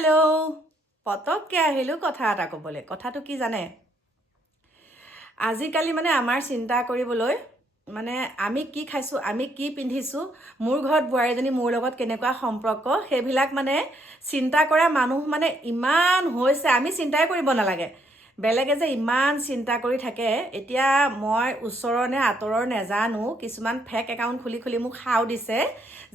Hello' পতককৈ আহিলোঁ কথা এটা ক'বলৈ। কথাটো কি জানে, আজিকালি আমাৰ চিন্তা কৰিবলৈ আমি কি খাইছোঁ, আমি কি পিন্ধিছোঁ, মোৰ ঘৰত বোৱাৰীজনী মোৰ লগত কেনেকুৱা সম্পৰ্ক, সেইবিলাক চিন্তা কৰা মানুহ ইমান হৈছে, আমি চিন্তাই কৰিব নালাগে। বেলেগে যে ইমান চিন্তা কৰি থাকে। এতিয়া মই ওচৰৰ নে আঁতৰৰ নেজানো, কিছুমান ফেক একাউণ্ট খুলি মোক সাও দিছে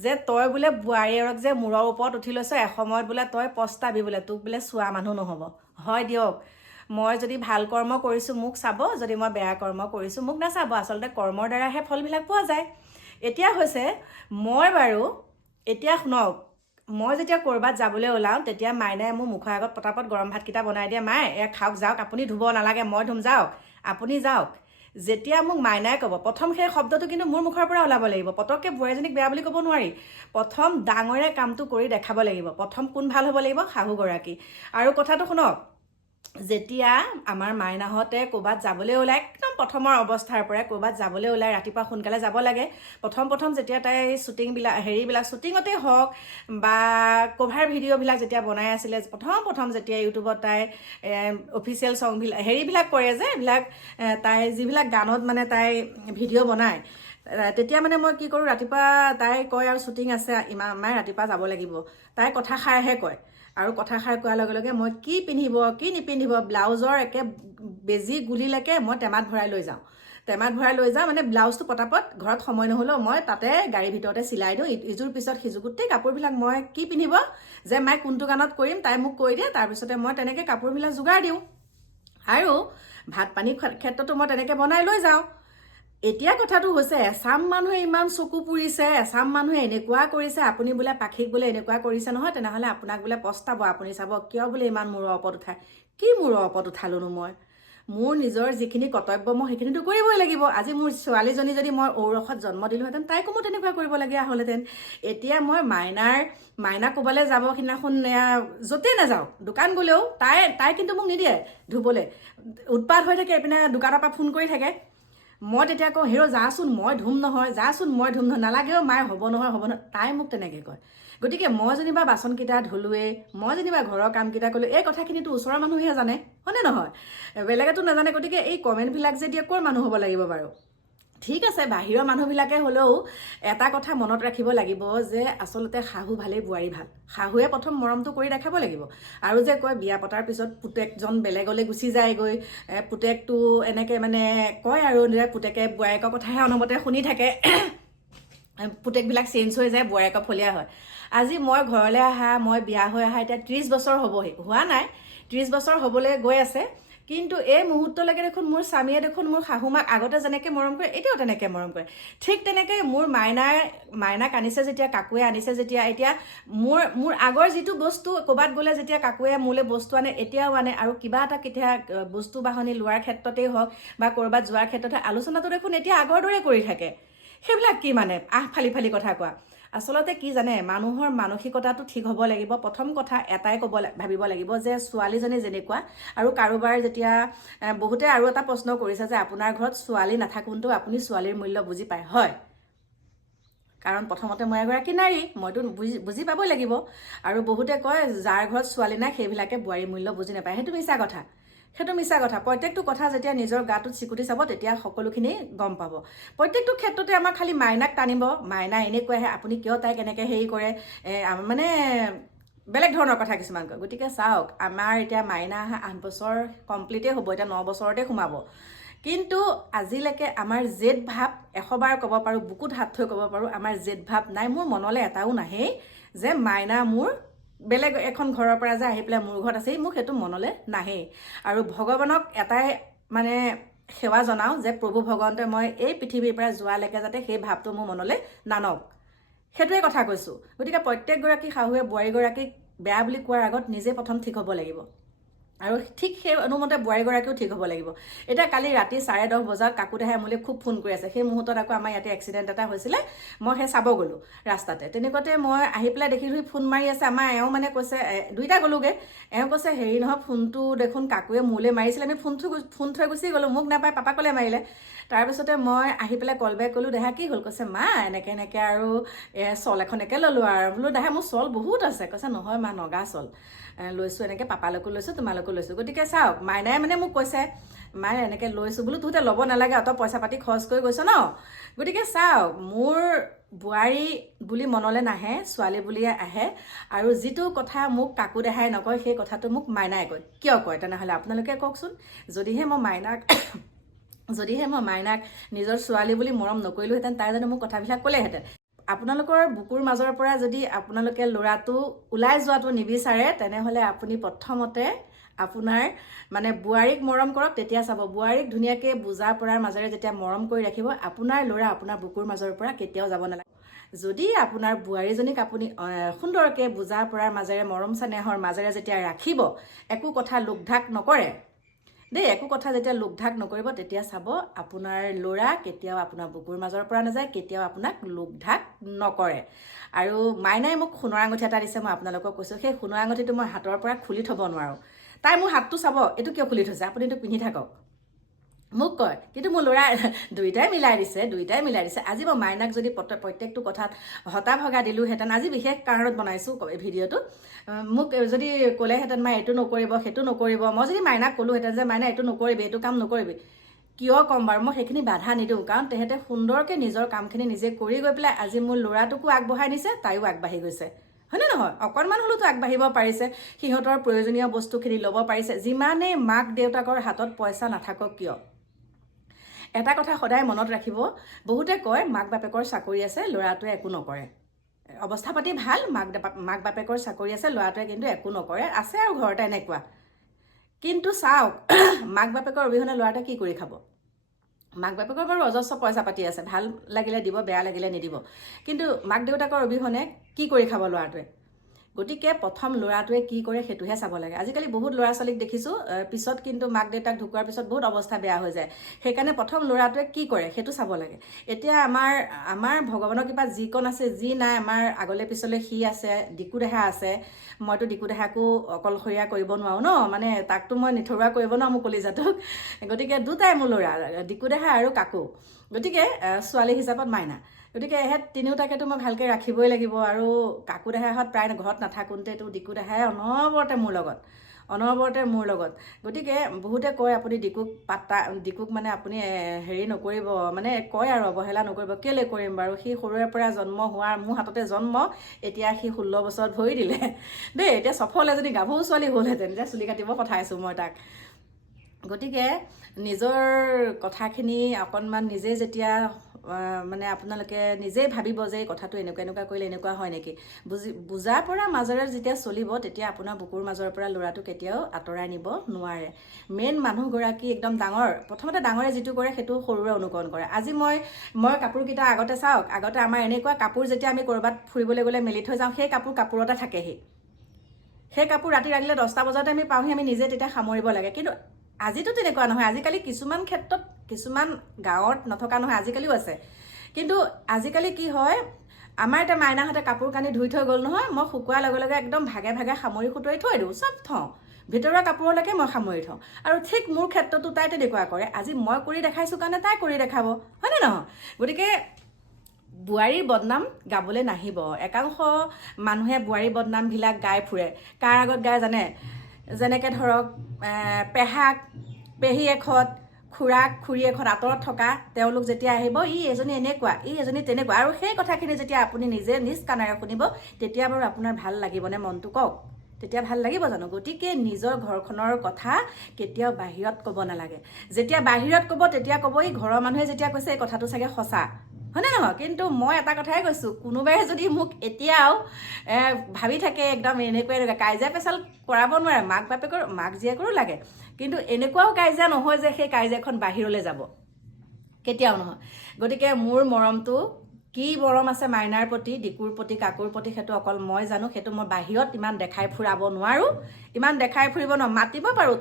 যে তই বোলে বোৱাৰীয়েৰক যে মূৰৰ ওপৰত উঠি লৈছ, এসময়ত বোলে তই পস্তাবি, বোলে তোক বোলে চোৱা মানুহ নহ'ব। হয় দিয়ক, মই যদি ভাল কৰ্ম কৰিছোঁ মোক চাব, যদি মই বেয়া কৰ্ম কৰিছোঁ মোক নাচাব। আচলতে কৰ্মৰ দ্বাৰাহে ফলবিলাক পোৱা যায়। এতিয়া হৈছে মই বাৰু, এতিয়া শুনক, মই যেতিয়া ক'ৰবাত যাবলৈ ওলাওঁ তেতিয়া মাইনাই মোৰ মুখৰ আগত পটাপট গৰম ভাতকেইটা বনাই দিয়ে, মায়ে খাওক, যাওক, আপুনি ধুব নালাগে, মই ধুম, যাওক আপুনি যাওক। যেতিয়া মোক মাইনাই ক'ব, প্ৰথম সেই শব্দটো কিন্তু মোৰ মুখৰ পৰা ওলাব লাগিব। পটককৈ বোৱাৰীজনীক বেয়া বুলি ক'ব নোৱাৰি। প্ৰথম ডাঙৰে কামটো কৰি দেখাব লাগিব। প্ৰথম কোন ভাল হ'ব লাগিব? শাহুগৰাকী। আৰু কথাটো শুনক, যেতিয়া আমাৰ মাইনাহঁতে ক'ৰবাত যাবলৈ ওলায়, একদম প্ৰথমৰ অৱস্থাৰ পৰাই ক'ৰবাত যাবলৈ ওলায়, ৰাতিপুৱা সোনকালে যাব লাগে। প্ৰথম যেতিয়া তাই শ্বুটিঙতেই হওক বা কভাৰ ভিডিঅ'বিলাক যেতিয়া বনাই আছিলে, প্ৰথম যেতিয়া ইউটিউবত তাই অফিচিয়েল ছংবিলাক হেৰিবিলাক কৰে যে, এইবিলাক তাই যিবিলাক গানত তাই ভিডিঅ' বনায়, তেতিয়া মই কি কৰোঁ, ৰাতিপুৱা তাই কয় আৰু শ্বুটিং আছে মায়ে ৰাতিপুৱা যাব লাগিব, তাই কথাষাৰহে কয়। আৰু কথাষাৰ কোৱাৰ লগে লগে মই কি পিন্ধিব কি নিপিন্ধিব, ব্লাউজৰ একে বেজি গুলিলৈকে মই টেমাত ভৰাই লৈ যাওঁ। ব্লাউজটো পটাপট ঘৰত সময় নহ'লেও মই তাতে গাড়ীৰ ভিতৰতে চিলাই দিওঁ, ইযোৰ পিছত সিযোৰ গোটেই কাপোৰবিলাক মই কি পিন্ধিব যে মায়ে কোনটো গানত কৰিম তাই মোক কৈ দিয়ে, তাৰপিছতে মই তেনেকৈ কাপোৰবিলাক যোগাৰ দিওঁ। আৰু ভাত পানীৰ ক্ষেত্ৰতো মই তেনেকৈ বনাই লৈ যাওঁ। এতিয়া কথাটো হৈছে, এচাম মানুহে ইমান চকু পুৰিছে, এচাম মানুহে এনেকুৱা কৰিছে, আপুনি বোলে পাখিক বোলে এনেকুৱা কৰিছে নহয়, তেনেহ'লে আপোনাক বোলে পস্তাব। আপুনি চাব কিয় বোলে ইমান মূৰৰ ওপৰত উঠায়। কি মূৰৰ ওপৰত উঠালোনো মই? মোৰ নিজৰ যিখিনি কৰ্তব্য মই সেইখিনিতো কৰিবই লাগিব। আজি মোৰ ছোৱালীজনী যদি মই ঔৰসত জন্ম দিলোহেঁতেন, তাইকো মই তেনেকুৱা কৰিবলগীয়া হ'লহেঁতেন। এতিয়া মই মাইনা ক'বলৈ যাব সিদিনাখন, য'তেই নাযাওঁ, দোকান গ'লেও তাই কিন্তু মোক নিদিয়ে ধুবলৈ। উৎপাত হৈ থাকে, এইপিনে দোকানৰ পৰা ফোন কৰি থাকে। মই তেতিয়া কওঁ, হেৰ' যাচোন, মই ধুম নহয়, নালাগেও মায়ে, হ'ব নহয়। তাই মোক তেনেকৈ কয়। গতিকে মই যেনিবা বাচনকেইটা ধুলোৱেই, মই যেনিবা ঘৰৰ কামকেইটা কৰিলোঁ, এই কথাখিনিতো ওচৰৰ মানুহে জানে, হয়নে নহয়? বেলেগেতো নাজানে। গতিকে এই কমেণ্টবিলাক যে দিয়ে, ক'ৰ মানুহ হ'ব লাগিব বাৰু? ঠিক আছে, বাহিৰৰ মানুহবিলাকে হ'লেও এটা কথা মনত ৰাখিব লাগিব যে আচলতে শাহু ভালেই বোৱাৰী ভাল। শাহুৱে প্ৰথম মৰমটো কৰি দেখাব লাগিব। আৰু যে কয় বিয়া পতাৰ পিছত পুতেকজন বেলেগলৈ গুচি যায়গৈ, পুতেকটো এনেকৈ কয় আৰু পুতেকে বোৱাৰীয়েকৰ কথাহে অনবৰতে শুনি থাকে, পুতেকবিলাক চেঞ্জ হৈ যায়, বোৱাৰীয়েকৰ ফলীয়া হয়। আজি মই ঘৰলৈ অহা, মই বিয়া হৈ অহা এতিয়া 30 বছৰ হ'বহি, হোৱা নাই, 30 বছৰ হ'বলৈ গৈ আছে। কিন্তু এই মুহূৰ্তলৈকে দেখোন মোৰ স্বামীয়ে দেখোন মোৰ শাহুমাক আগতে যেনেকৈ মৰম কৰে, এতিয়াও তেনেকৈ মৰম কৰে। ঠিক তেনেকৈ মোৰ মাইনাক আনিছে যেতিয়া, কাকুৱে আনিছে যেতিয়া, এতিয়া মোৰ আগৰ যিটো বস্তু ক'ৰবাত গ'লে যেতিয়া কাকুৱে মোলৈ বস্তু আনে, এতিয়াও আনে। আৰু কিবা এটা কেতিয়া বস্তু বাহনি লোৱাৰ ক্ষেত্ৰতেই হওক বা ক'ৰবাত যোৱাৰ ক্ষেত্ৰতে আলোচনাটো দেখোন এতিয়া আগৰ দৰে কৰি থাকে। সেইবিলাক কি ফালি কথা কোৱা? আচলতে কি জানে, মানুহৰ মানসিকতাটো ঠিক হ'ব লাগিব। প্ৰথম কথা এটাই ভাবিব লাগিব যে ছোৱালীজনী যেনেকুৱা, আৰু কাৰোবাৰ যেতিয়া বহুতে আৰু এটা প্ৰশ্ন কৰিছে যে আপোনাৰ ঘৰত ছোৱালী নাথাকোঁতেও আপুনি ছোৱালীৰ মূল্য বুজি পায়। হয়, কাৰণ প্ৰথমতে মই এগৰাকী নাৰী, মইতো বুজি পাবই লাগিব। আৰু বহুতে কয় যাৰ ঘৰত ছোৱালী নাই সেইবিলাকে বোৱাৰীৰ মূল্য বুজি নাপায়। সেইটো মিছা কথা। প্ৰত্যেকটো কথা যেতিয়া নিজৰ গাটোত চিকুটি চাব, তেতিয়া সকলোখিনি গম পাব। প্ৰত্যেকটো ক্ষেত্ৰতে আমাৰ খালি মাইনাক টানিব, মাইনা এনেকুৱাহে, আপুনি কিয় তাইক এনেকৈ হেৰি কৰে, বেলেগ ধৰণৰ কথা কিছুমান কয়। গতিকে চাওক, আমাৰ এতিয়া মাইনা 8 বছৰ কমপ্লিটেই হ'ব, এতিয়া 9 বছৰতে সোমাব। কিন্তু আজিলৈকে আমাৰ জেদ ভাৱ, 100 বাৰ ক'ব পাৰোঁ, বুকুত হাত থৈ ক'ব পাৰোঁ, আমাৰ জেদ ভাৱ নাই। মোৰ মনলৈ এটাও নাহেই যে মাইনা মোৰ বেলেগ এখন ঘৰৰ পৰা যে আহি পেলাই মোৰ ঘৰত আছেই, মোক সেইটো মনলৈ নাহেই। আৰু ভগৱানক এটাই সেৱা জনাওঁ যে প্ৰভু ভগৱন্তে মই এই পৃথিৱীৰ পৰা যোৱালৈকে যাতে সেই ভাৱটো মোৰ মনলৈ নানক, সেইটোৱে কথা কৈছোঁ। গতিকে প্ৰত্যেকগৰাকী শাহুৱে বোৱাৰীগৰাকীক বেয়া বুলি কোৱাৰ আগত নিজে প্ৰথম ঠিক হ'ব লাগিব। আৰু ঠিক সেই অনুমতে বোৱাৰীগৰাকীও ঠিক হ'ব লাগিব। এতিয়া কালি ৰাতি 10:30 বজাত কাকু দেহাই মোলৈ খুব ফোন কৰি আছে। সেই মুহূৰ্তত আকৌ আমাৰ ইয়াতে এক্সিডেণ্ট এটা হৈছিলে, মই সেই চাব গ'লোঁ ৰাস্তাতে। তেনেকুৱাতে মই আহি পেলাই দেখিলোঁ ফোন মাৰি আছে। আমাৰ এওঁ মানে কৈছে, দুইটা গ'লোগৈ। এওঁ কৈছে হেৰি নহয়, ফোনটো দেখোন কাকুৱে মোলৈ মাৰিছিলে, আমি ফোন থৈ গুচি গ'লোঁ, মোক নাপায় পাপাকলৈ মাৰিলে। তাৰপিছতে মই আহি পেলাই কল বেক কৰিলোঁ, দেহা কি হ'ল? কৈছে মা এনেকৈ আৰু চল এখনকে ল'লোঁ আৰু। বোলো দেহা মোৰ চল বহুত আছে। কৈছে নহয় মা, নগা চল লৈছোঁ, এনেকৈ পাপালৈকো লৈছোঁ তোমালোকো লৈছোঁ। গতিকে চাওক, মাইনাই মানে মোক কৈছে মায়ে এনেকৈ লৈছোঁ, বোলো তোহঁতে ল'ব নালাগে, অত পইচা পাতি খৰচ কৰি গৈছ ন। গতিকে চাওক, মোৰ বোৱাৰী বুলি মনলৈ নাহে, ছোৱালী বুলিয়ে আহে। আৰু যিটো কথা মোক কাকু দেহাই নকয়, সেই কথাটো মোক মাইনাই কয়। কিয় কয় তেনেহ'লে আপোনালোকে কওকচোন। যদিহে মই মাইনাক নিজৰ ছোৱালী বুলি মৰম নকৰিলোহেঁতেন, তাই জানো মোক কথাবিলাক ক'লেহেঁতেন? আপোনালোকৰ বুকুৰ মাজৰ পৰা যদি আপোনালোকে ল'ৰাটো ওলাই যোৱাটো নিবিচাৰে, তেনেহ'লে আপুনি প্ৰথমতে আপোনাৰ মানে বোৱাৰীক মৰম কৰক। তেতিয়া চাব, বোৱাৰীক ধুনীয়াকৈ বুজা পৰাৰ মাজেৰে যেতিয়া মৰম কৰি ৰাখিব, আপোনাৰ ল'ৰা আপোনাৰ বুকুৰ মাজৰ পৰা কেতিয়াও যাব নালাগে। যদি আপোনাৰ বোৱাৰীজনীক আপুনি সুন্দৰকৈ বুজা পৰাৰ মাজেৰে, মৰম চেনেহৰ মাজেৰে যেতিয়া ৰাখিব, একো কথা লোকঢাক নকৰে দেই, একো কথা যেতিয়া লোকঢাক নকৰিব, তেতিয়া চাব আপোনাৰ ল'ৰা কেতিয়াও আপোনাৰ বুকুৰ মাজৰ পৰা নাযায়, কেতিয়াও আপোনাক লোকঢাক নকৰে। আৰু মাইনাই মোক সোণৰ আঙুঠি এটা দিছে, মই আপোনালোকক কৈছোঁ, সেই সোণৰ আঙুঠিটো মই হাতৰ পৰা খুলি থ'ব নোৱাৰোঁ। তাই মোৰ হাতটো চাব, এইটো কিয় খুলি থৈছে, আপুনি এইটো পিন্ধি থাকক মোক কয়। কিন্তু মোৰ ল'ৰা দুইটাই মিলাই দিছে। আজি মই মাইনাক যদি প্ৰত্যেকটো কথাত হতা ভগা দিলোঁহেঁতেন, আজি বিশেষ কাৰণত বনাইছোঁ ভিডিঅ'টো, মোক যদি ক'লেহেঁতেন মা এইটো নকৰিব সেইটো নকৰিব, মই যদি মাইনাক ক'লোহেঁতেন যে মাইনা এইটো নকৰিবি, এইটো কাম নকৰিবি, কিয় ক'ম বাৰু? মই সেইখিনি বাধা নিদিওঁ, কাৰণ তেহেঁতে সুন্দৰকৈ নিজৰ কামখিনি নিজে কৰি গৈ পেলাই আজি মোৰ ল'ৰাটোকো আগবঢ়াই নিছে, তাইও আগবাঢ়ি গৈছে, হয়নে নহয়? অকণমান হ'লেওতো আগবাঢ়িব পাৰিছে, সিহঁতৰ প্ৰয়োজনীয় বস্তুখিনি ল'ব পাৰিছে। যিমানেই মাক দেউতাকৰ হাতত পইচা নাথাকক কিয়, এটা কথা সদায় মনত ৰাখিব, বহুতে কয় মাক বাপেকৰ চাকৰি আছে, ল'ৰাটোৱে একো নকৰে। অৱস্থা পাতি ভাল, মাক বাপেকৰ চাকৰি আছে, ল'ৰাটোৱে কিন্তু একো নকৰে, আছে আৰু ঘৰতে এনেকুৱা। কিন্তু চাওক, মাক বাপেকৰ অবিহনে ল'ৰাটোৱে কি কৰি খাব? মাক বাপেকৰ বাৰু অজস্ৰ পইচা পাতি আছে, ভাল লাগিলে দিব, বেয়া লাগিলে নিদিব, কিন্তু মাক দেউতাকৰ অবিহনে কি কৰি খাব ল'ৰাটোৱে? গতিকে প্ৰথম ল'ৰাটোৱে কি কৰে সেইটোহে চাব লাগে। আজিকালি বহুত ল'ৰা ছোৱালীক দেখিছোঁ, পিছত কিন্তু মাক দেউতাক ঢুকোৱাৰ পিছত বহুত অৱস্থা বেয়া হৈ যায়। সেইকাৰণে প্ৰথম ল'ৰাটোৱে কি কৰে সেইটো চাব লাগে। এতিয়া আমাৰ ভগৱানৰ কৃপাত যিকণ আছে, যি নাই, আমাৰ আগলৈ পিছলৈ সি আছে, ডিকু দেহা আছে। মইতো ডিকু দেহাকো অকলশৰীয়া কৰিব নোৱাৰোঁ ন, মানে তাকতো মই নিথৰুৱা কৰিব নোৱাৰোঁ মোৰ কলিজাটোক। গতিকে দুটাই মোৰ ল'ৰা, ডিকু দেহা আৰু কাকু। গতিকে ছোৱালী হিচাপত মাইনা। গতিকে এহেঁত তিনিওটাকেতো মই ভালকৈ ৰাখিবই লাগিব। আৰু কাকু দেহাহঁত প্ৰায় ঘৰত নাথাকোঁতেতো ডিকু দেহাই অনবৰতে মোৰ লগত। গতিকে বহুতে কয় আপুনি ডিকুক মানে আপুনি হেৰি নকৰিব, মানে কয় আৰু অৱহেলা নকৰিব। কেলৈ কৰিম বাৰু? সি সৰুৰে পৰা জন্ম হোৱাৰ, মোৰ হাততে জন্ম, এতিয়া সি 16 বছৰত ভৰি দিলে দেই। এতিয়া সফল এজনী গাভৰু ছোৱালী হ'লহেঁতেন, এতিয়া চুলি কাটিব পঠাইছোঁ মই তাক। গতিকে নিজৰ কথাখিনি অকণমান নিজে যেতিয়া মানে আপোনালোকে নিজেই ভাবিব যে এই কথাটো এনেকুৱা কৰিলে এনেকুৱা হয় নেকি, বুজা পৰা মাজেৰে যেতিয়া চলিব, তেতিয়া আপোনাৰ বুকুৰ মাজৰ পৰা ল'ৰাটো কেতিয়াও আঁতৰাই নিব নোৱাৰে। মেইন মানুহগৰাকী একদম প্ৰথমতে ডাঙৰে যিটো কৰে সেইটো সৰুৰে অনুকৰণ কৰে। আজি মই কাপোৰকেইটা আগতে চাওক, আগতে আমাৰ এনেকুৱা কাপোৰ যেতিয়া আমি ক'ৰবাত ফুৰিবলৈ গ'লে মেলি থৈ যাওঁ, সেই কাপোৰতে থাকেহি। সেই কাপোৰ ৰাতি ৰাখিলে 10টা বজাতে আমি পাওঁহি, আমি নিজে তেতিয়া সামৰিব লাগে। কিন্তু আজিতো তেনেকুৱা নহয়। আজিকালি কিছুমান ক্ষেত্ৰত, কিছুমান গাঁৱত নথকা নহয়, আজিকালিও আছে। কিন্তু আজিকালি কি হয়, আমাৰ এতিয়া মাইনাহঁতে কাপোৰ কানি ধুই থৈ গ'ল নহয়, মই শুকোৱাৰ লগে লগে একদম ভাগে সামৰি সুতৰি থৈ দিওঁ, চব থওঁ, ভিতৰুৱা কাপোৰলৈকে মই সামৰি থওঁ। আৰু ঠিক মোৰ ক্ষেত্ৰতো তাই তেনেকুৱা কৰে। আজি মই কৰি দেখাইছোঁ কাৰণে তাই কৰি দেখাব, হয়নে নহয়? গতিকে বোৱাৰীৰ বদনাম গাবলৈ নাহিব। একাংশ মানুহে বোৱাৰীৰ বদনামবিলাক গাই ফুৰে। কাৰ আগত গাই জানে? যেনেকৈ ধৰক পেহাক, পেহীয়েকহঁত, খুৰাক, খুৰীয়েকহঁত আঁতৰত থকা, তেওঁলোক যেতিয়া আহিব, এজনী এনেকুৱা, এজনী তেনেকুৱা, আৰু সেই কথাখিনি যেতিয়া আপুনি নিজে নিজ কাণেৰে শুনিব, তেতিয়া বাৰু আপোনাৰ ভাল লাগিবনে মনটো কওক? তেতিয়া ভাল লাগিব জানো? গতিকে নিজৰ ঘৰখনৰ কথা কেতিয়াও বাহিৰত ক'ব নালাগে। যেতিয়া বাহিৰত ক'ব, তেতিয়া ক'ব এই ঘৰৰ মানুহে যেতিয়া কৈছে এই কথাটো চাগে সঁচা, হয়নে নহয়? কিন্তু মই এটা কথাই কৈছোঁ, কোনোবাই যদি মোক এতিয়াও ভাবি থাকে একদম এনেকুৱা কাজিয়া পেচাল কৰাব নোৱাৰে, মাক জীয়েকৰো লাগে, কিন্তু এনেকুৱাও কাজিয়া নহয় যে সেই কাজিয়াখন বাহিৰলৈ যাব, কেতিয়াও নহয়। গতিকে মোৰ মৰমটো কি মৰম আছে মাইনাৰ প্ৰতি, ডিকুৰ প্ৰতি, কাকুৰ প্ৰতি, সেইটো অকল মই জানো। সেইটো মই বাহিৰত ইমান দেখাই ফুৰাব নোৱাৰোঁ, ইমান দেখাই ফুৰিব নোৱাৰোঁ। মাতিব পাৰোঁ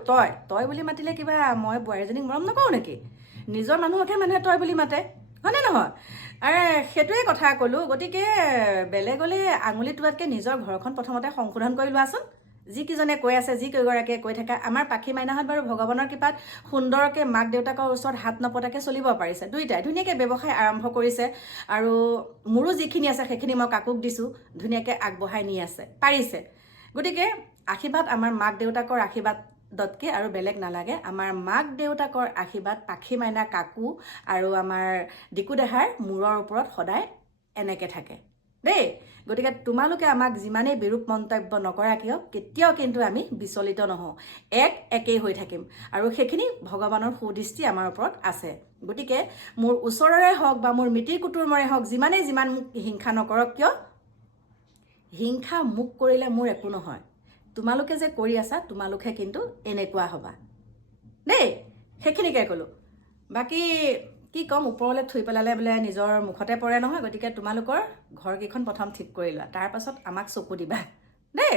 তই বুলি মাতিলে কিবা মই বোৱাৰীজনীক মৰম নকৰোঁ নেকি? নিজৰ মানুহকহে মানুহে তই বুলি মাতে, হয়নে নহয়? আৰে সেইটোৱে কথা ক'লোঁ। গতিকে বেলেগলৈ আঙুলি টোৱাতকৈ নিজৰ ঘৰখন প্ৰথমতে সংশোধন কৰি লোৱাচোন। যিকেইজনে কৈ আছে, যিকেইগৰাকীয়ে কৈ থাকে, আমাৰ পাখি মাইনাহঁত বাৰু ভগৱানৰ কৃপাত সুন্দৰকৈ মাক দেউতাকৰ ওচৰত হাত নপতাকৈ চলিব পাৰিছে। দুইটাই ধুনীয়াকৈ ব্যৱসায় আৰম্ভ কৰিছে, আৰু মোৰো যিখিনি আছে সেইখিনি মই কাকুক দিছোঁ, ধুনীয়াকৈ আগবঢ়াই নি আছে, পাৰিছে। গতিকে আশীৰ্বাদ আমাৰ মাক দেউতাকৰ আশীৰ্বাদতকৈ আৰু বেলেগ নালাগে। আমাৰ মাক দেউতাকৰ আশীৰ্বাদ পাখি মাইনা, কাকু আৰু আমাৰ ডিকু দেহাৰ মূৰৰ ওপৰত সদায় এনেকৈ থাকে দেই। গতিকে তোমালোকে আমাক যিমানেই বিৰূপ মন্তব্য নকৰা কিয়, কেতিয়াও কিন্তু আমি বিচলিত নহওঁ, একেই হৈ থাকিম। আৰু সেইখিনি ভগৱানৰ সুদৃষ্টি আমাৰ ওপৰত আছে। গতিকে মোৰ ওচৰৰে হওক বা মোৰ মিতিৰ কুটুমৰে হওক, যিমান মোক হিংসা নকৰক কিয়, হিংসা মোক কৰিলে মোৰ একো নহয়। তোমালোকে যে কৰি আছা, তোমালোকে কিন্তু এনেকুৱা হ'বা দেই। সেইখিনিকে ক'লোঁ। বাকী কি ক'ম, ওপৰলৈ থুই পেলালে বোলে নিজৰ মুখতে পৰে নহয়। গতিকে তোমালোকৰ ঘৰকেইখন প্ৰথম ঠিক কৰি লোৱা, তাৰ পাছত আমাক চকু দিবা দেই।